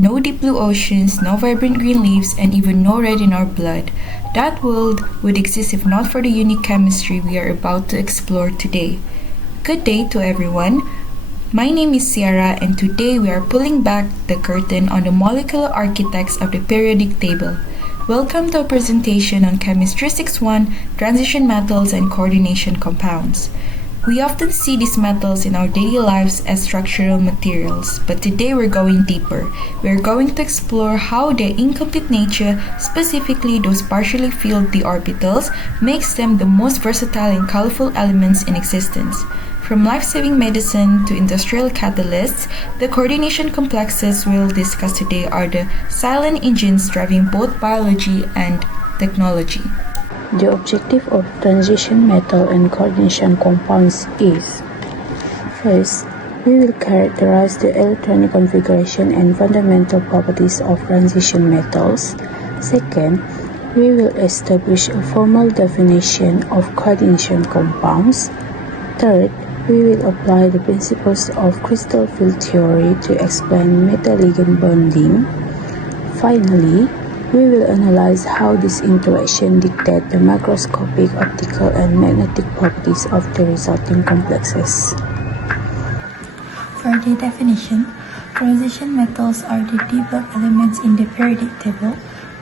no deep blue oceans, no vibrant green leaves, and even no red in our blood. That world would exist if not for the unique chemistry we are about to explore today. Good day to everyone. My name is Ciara, and today we are pulling back the curtain on the molecular architects of the periodic table. Welcome to a presentation on CHM361, transition metals and coordination compounds. We often see these metals in our daily lives as structural materials, but today we're going deeper. We're going to explore how their incomplete nature, specifically those partially filled d orbitals, makes them the most versatile and colorful elements in existence. From life-saving medicine to industrial catalysts, the coordination complexes we'll discuss today are the silent engines driving both biology and technology. The objective of transition metal and coordination compounds is: first, we will characterize the electronic configuration and fundamental properties of transition metals. Second, we will establish a formal definition of coordination compounds. Third, we will apply the principles of crystal field theory to explain metal-ligand bonding. Finally, we will analyze how this interaction dictates the macroscopic, optical, and magnetic properties of the resulting complexes. For the definition, transition metals are the d-block elements in the periodic table,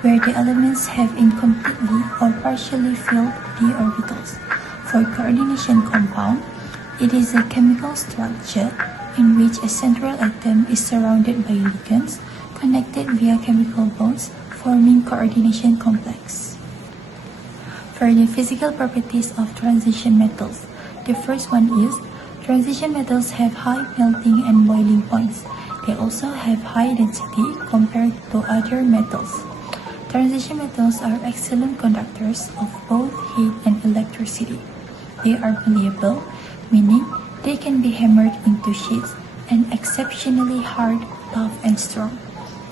where the elements have incompletely or partially filled d orbitals. For coordination compound, it is a chemical structure in which a central atom is surrounded by ligands connected via chemical bonds, forming coordination complex. For the physical properties of transition metals, the first one is transition metals have high melting and boiling points. They also have high density compared to other metals. Transition metals are excellent conductors of both heat and electricity. They are malleable, meaning they can be hammered into sheets, and exceptionally hard, tough, and strong.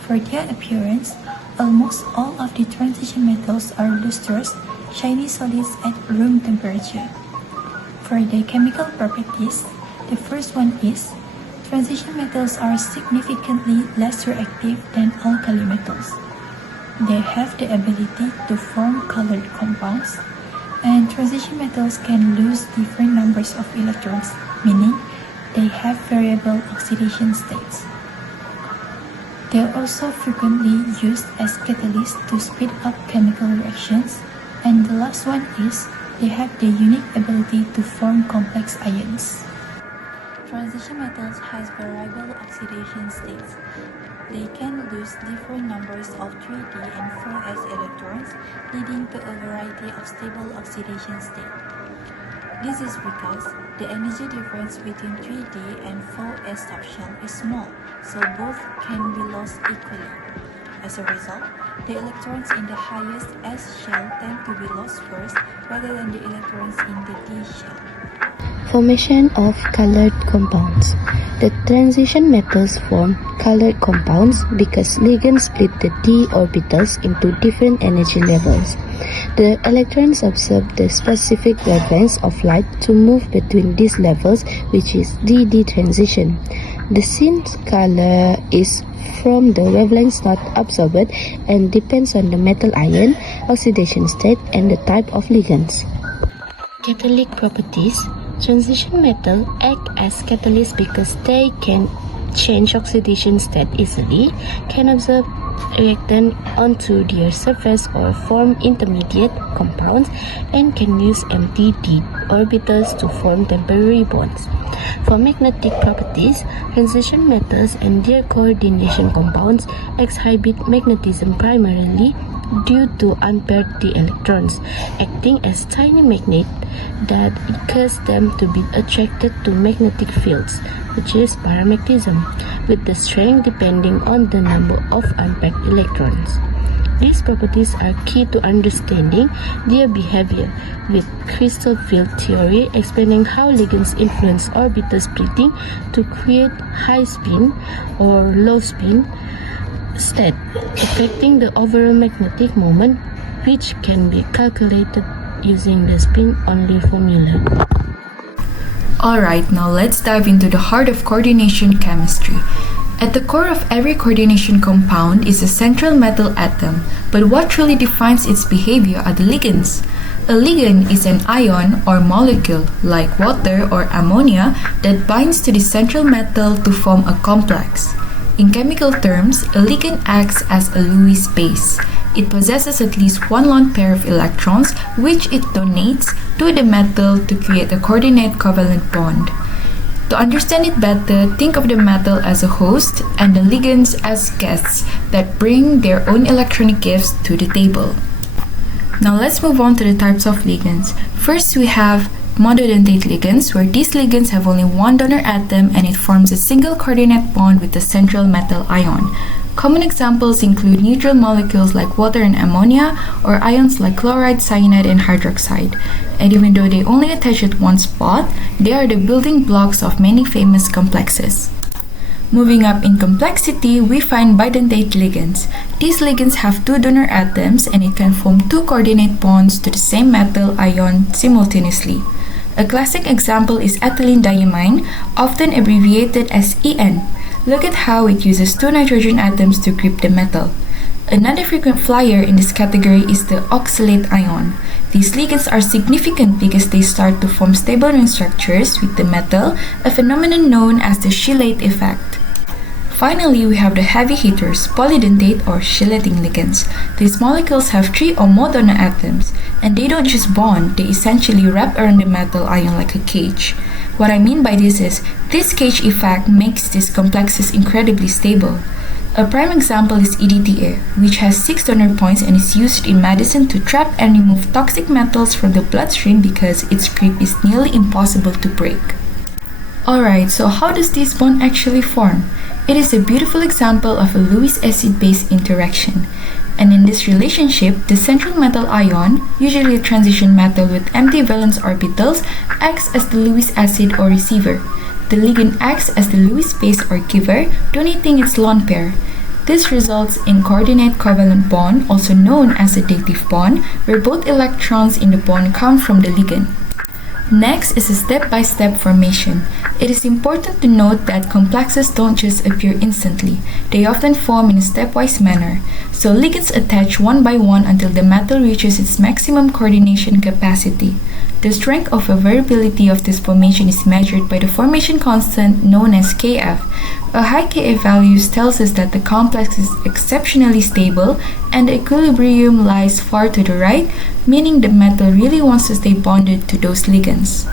For their appearance, almost all of the transition metals are lustrous, shiny solids at room temperature. For the chemical properties, the first one is transition metals are significantly less reactive than alkali metals. They have the ability to form colored compounds, and transition metals can lose different numbers of electrons, meaning they have variable oxidation states. They are also frequently used as catalysts to speed up chemical reactions. And the last one is, they have the unique ability to form complex ions. Transition metals has variable oxidation states. They can lose different numbers of 3d and 4s electrons, leading to a variety of stable oxidation states. This is because the energy difference between 3d and 4s subshell is small, so both can be lost equally. As a result, the electrons in the highest s shell tend to be lost first rather than the electrons in the d shell. Formation of colored compounds. The transition metals form colored compounds because ligands split the d orbitals into different energy levels. The electrons absorb the specific wavelengths of light to move between these levels, which is d-d transition. The seen color is from the wavelengths not absorbed and depends on the metal ion, oxidation state, and the type of ligands. Catalytic properties. Transition metals act as catalysts because they can change oxidation state easily, can absorb reactant onto their surface or form intermediate compounds, and can use empty d orbitals to form temporary bonds. For magnetic properties, transition metals and their coordination compounds exhibit magnetism primarily due to unpaired d electrons, acting as tiny magnets that cause them to be attracted to magnetic fields, which is paramagnetism, with the strength depending on the number of unpaired electrons. These properties are key to understanding their behavior, with crystal field theory explaining how ligands influence orbital splitting to create high spin or low spin state, affecting the overall magnetic moment, which can be calculated using the spin-only formula. Alright, now let's dive into the heart of coordination chemistry. At the core of every coordination compound is a central metal atom, but what truly defines its behavior are the ligands. A ligand is an ion or molecule, like water or ammonia, that binds to the central metal to form a complex. In chemical terms, a ligand acts as a Lewis base. It possesses at least one lone pair of electrons, which it donates to the metal to create a coordinate covalent bond. To understand it better, think of the metal as a host and the ligands as guests that bring their own electronic gifts to the table. Now let's move on to the types of ligands. First, we have monodentate ligands, where these ligands have only one donor atom and it forms a single coordinate bond with the central metal ion. Common examples include neutral molecules like water and ammonia, or ions like chloride, cyanide, and hydroxide. And even though they only attach at one spot, they are the building blocks of many famous complexes. Moving up in complexity, we find bidentate ligands. These ligands have two donor atoms and it can form two coordinate bonds to the same metal ion simultaneously. A classic example is ethylene diamine, often abbreviated as EN. Look at how it uses two nitrogen atoms to grip the metal. Another frequent flyer in this category is the oxalate ion. These ligands are significant because they start to form stable ring structures with the metal, a phenomenon known as the chelate effect. Finally, we have the heavy hitters, polydentate or chelating ligands. These molecules have three or more donor atoms, and they don't just bond, they essentially wrap around the metal ion like a cage. What I mean by this is, this cage effect makes these complexes incredibly stable. A prime example is EDTA, which has 6 donor points and is used in medicine to trap and remove toxic metals from the bloodstream because its grip is nearly impossible to break. Alright, so how does this bond actually form? It is a beautiful example of a Lewis acid-base interaction. And in this relationship, the central metal ion, usually a transition metal with empty valence orbitals, acts as the Lewis acid or receiver. The ligand acts as the Lewis base or giver, donating its lone pair. This results in coordinate covalent bond, also known as a dative bond, where both electrons in the bond come from the ligand. Next is a step-by-step formation. It is important to note that complexes don't just appear instantly. They often form in a stepwise manner. So ligands attach one by one until the metal reaches its maximum coordination capacity. The strength of a variability of this formation is measured by the formation constant known as Kf. A high Kf value tells us that the complex is exceptionally stable and the equilibrium lies far to the right, meaning the metal really wants to stay bonded to those ligands.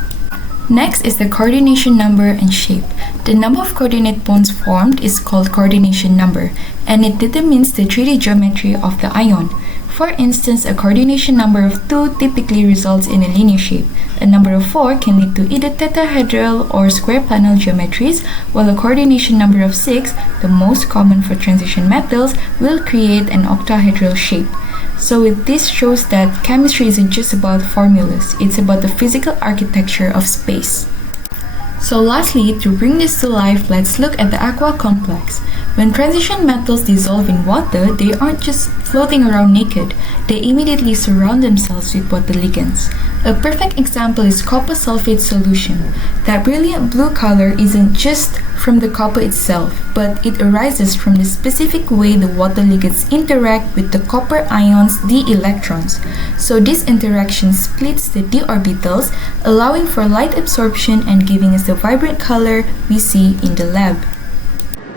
Next is the coordination number and shape. The number of coordinate bonds formed is called coordination number, and it determines the 3D geometry of the ion. For instance, a coordination number of 2 typically results in a linear shape. A number of 4 can lead to either tetrahedral or square panel geometries, while a coordination number of 6, the most common for transition metals, will create an octahedral shape. So this shows that chemistry isn't just about formulas, it's about the physical architecture of space. So lastly, to bring this to life, let's look at the aqua complex. When transition metals dissolve in water, they aren't just floating around naked, they immediately surround themselves with water ligands. A perfect example is copper sulfate solution. That brilliant blue color isn't just from the copper itself, but it arises from the specific way the water ligands interact with the copper ion's d electrons. So this interaction splits the d orbitals, allowing for light absorption and giving us the vibrant color we see in the lab.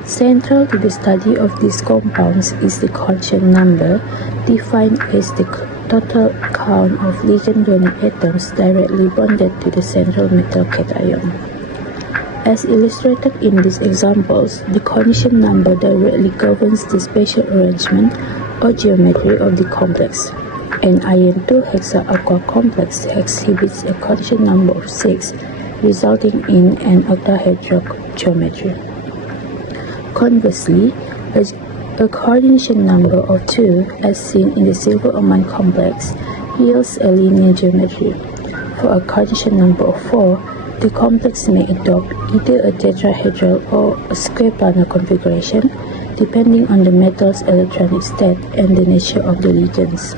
Central to the study of these compounds is the CHM number, defined as the total count of ligand donor atoms directly bonded to the central metal cation. As illustrated in these examples, the coordination number directly governs the spatial arrangement or geometry of the complex. An iron 2-hexa aqua complex exhibits a coordination number of 6, resulting in an octahedral geometry. Conversely, a coordination number of 2, as seen in the silver amine complex, yields a linear geometry. For a coordination number of 4, the complex may adopt either a tetrahedral or a square planar configuration, depending on the metal's electronic state and the nature of the ligands.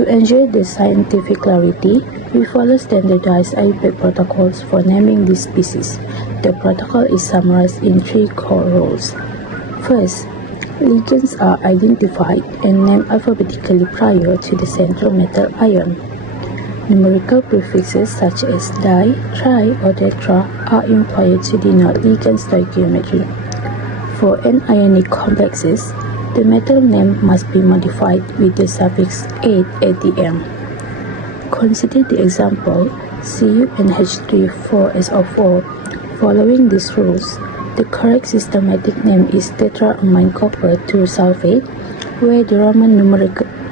To ensure the scientific clarity, we follow standardized IUPAC protocols for naming these species. The protocol is summarized in 3 core rules. First, ligands are identified and named alphabetically prior to the central metal ion. Numerical prefixes such as di, tri, or tetra are employed to denote ligand stoichiometry. For anionic complexes, the metal name must be modified with the suffix "ate" at the end. Consider the example CuNH3,4SO4. Following these rules, the correct systematic name is tetraamine copper 2 sulfate, where the Roman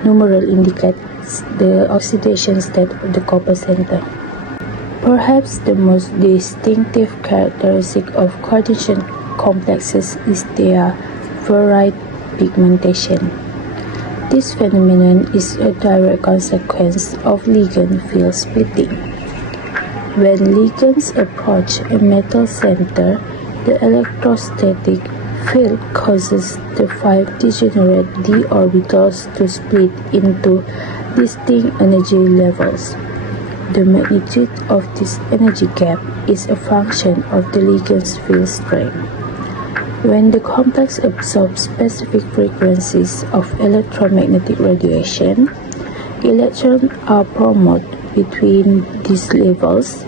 numeral indicates the oxidation state of the copper center. Perhaps the most distinctive characteristic of coordination complexes is their varied pigmentation. This phenomenon is a direct consequence of ligand field splitting. When ligands approach a metal center, the electrostatic field causes the 5 degenerate d orbitals to split into distinct energy levels. The magnitude of this energy gap is a function of the ligand's field strength. When the complex absorbs specific frequencies of electromagnetic radiation, electrons are promoted between these levels,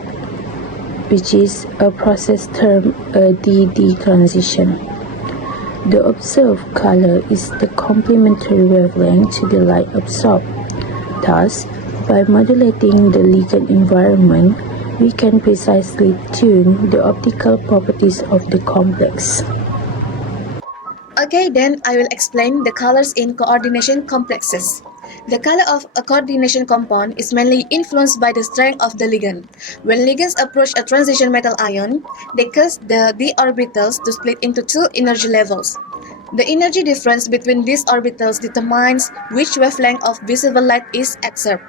which is a process termed a d-d transition. The observed color is the complementary wavelength to the light absorbed. Thus, by modulating the ligand environment, we can precisely tune the optical properties of the complex. Okay, then I will explain the colors in coordination complexes. The color of a coordination compound is mainly influenced by the strength of the ligand. When ligands approach a transition metal ion, they cause the d orbitals to split into 2 energy levels. The energy difference between these orbitals determines which wavelength of visible light is absorbed.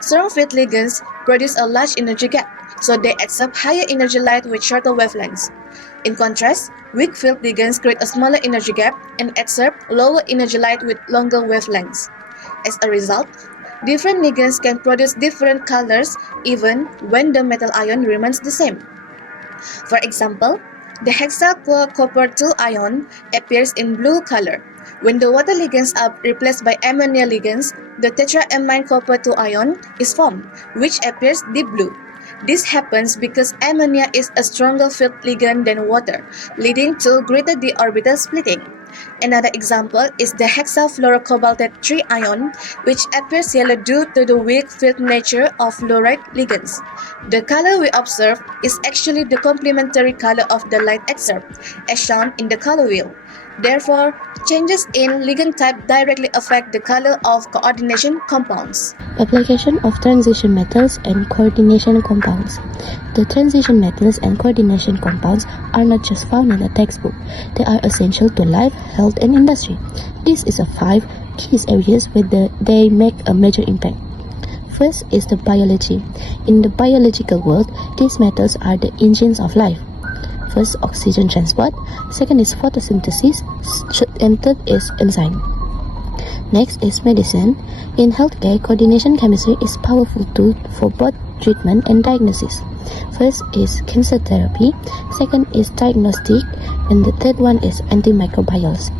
Strong field ligands produce a large energy gap, so they absorb higher energy light with shorter wavelengths. In contrast, weak field ligands create a smaller energy gap and absorb lower energy light with longer wavelengths. As a result, different ligands can produce different colors even when the metal ion remains the same. For example, the hexacopper 2 ion appears in blue color. When the water ligands are replaced by ammonia ligands, the tetraamine copper 2 ion is formed, which appears deep blue. This happens because ammonia is a stronger field ligand than water, leading to greater d orbital splitting. Another example is the hexafluorocobaltate 3 ion, which appears yellow due to the weak field nature of fluoride ligands. The color we observe is actually the complementary color of the light absorbed, as shown in the color wheel. Therefore, changes in ligand type directly affect the color of coordination compounds. Application of transition metals and coordination compounds. The transition metals and coordination compounds are not just found in a textbook, they are essential to life, health, and industry. This is a 5 key areas where they make a major impact. First is the biology. In the biological world, these metals are the engines of life. First, oxygen transport. Second is photosynthesis. And third is enzyme. Next is medicine. In healthcare, coordination chemistry is a powerful tool for both treatment and diagnosis. First is cancer therapy. Second is diagnostic. And the third one is antimicrobials.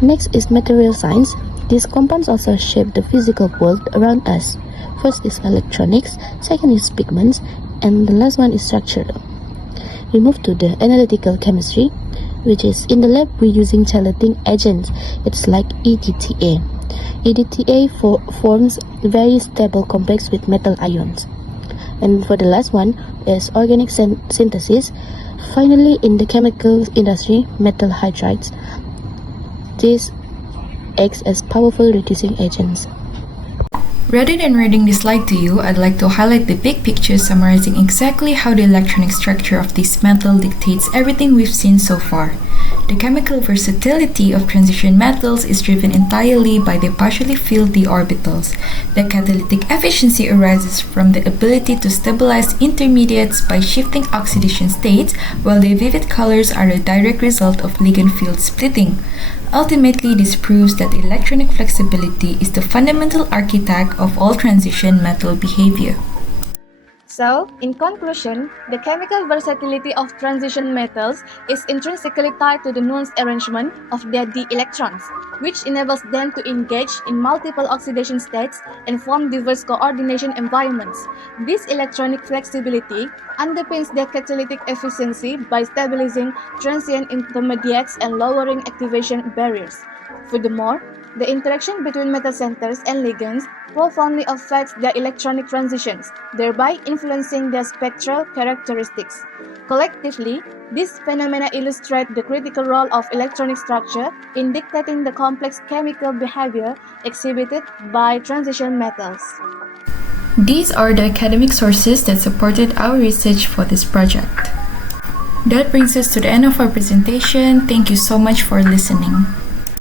Next is material science. These compounds also shape the physical world around us. First is electronics. Second is pigments. And the last one is structural. We move to the analytical chemistry, which is in the lab we're using chelating agents. It's like EDTA. EDTA forms very stable complex with metal ions. And for the last one is organic synthesis. Finally, in the chemical industry, metal hydrides. These acts as powerful reducing agents. Rather than reading this slide to you, I'd like to highlight the big picture summarizing exactly how the electronic structure of this metal dictates everything we've seen so far. The chemical versatility of transition metals is driven entirely by the partially filled d orbitals. The catalytic efficiency arises from the ability to stabilize intermediates by shifting oxidation states, while the vivid colors are a direct result of ligand field splitting. Ultimately, this proves that electronic flexibility is the fundamental architect of all transition metal behavior. So, in conclusion, the chemical versatility of transition metals is intrinsically tied to the nuanced arrangement of their d electrons, which enables them to engage in multiple oxidation states and form diverse coordination environments. This electronic flexibility underpins their catalytic efficiency by stabilizing transient intermediates and lowering activation barriers. Furthermore, the interaction between metal centers and ligands profoundly affects their electronic transitions, thereby influencing their spectral characteristics. Collectively, these phenomena illustrate the critical role of electronic structure in dictating the complex chemical behavior exhibited by transition metals. These are the academic sources that supported our research for this project. That brings us to the end of our presentation. Thank you so much for listening.